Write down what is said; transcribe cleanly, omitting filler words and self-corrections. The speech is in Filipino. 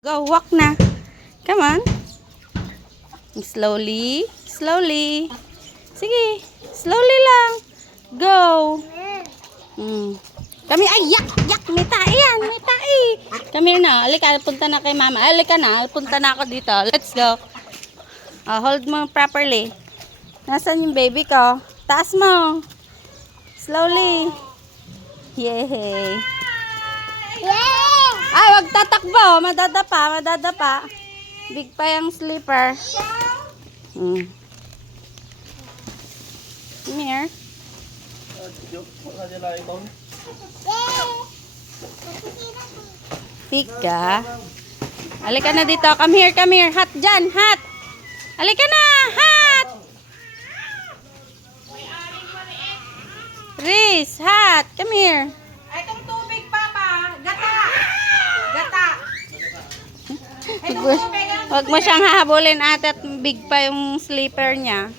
Go, walk na. Come on. Slowly. Slowly. Sige. Slowly lang. Go. Kami, ay, yak, yak. May tae yan. May tae. Kami na. Alika, punta na kay mama. Alika na. Punta na ako dito. Let's go. Hold mo properly. Nasaan yung baby ko? Taas mo. Slowly. Yay. Ay, wag tatakbo. Madadapa, madadapa. Big pa yung slipper. Come here. Tika. Halika na dito. Come here, come here. Hat dyan, hat. Halika na, hat. Riz, hat. Come here. Itong tubig, Papa. Gata. Gata. Wag mo siyang hahabulin ate at big pa yung slipper niya.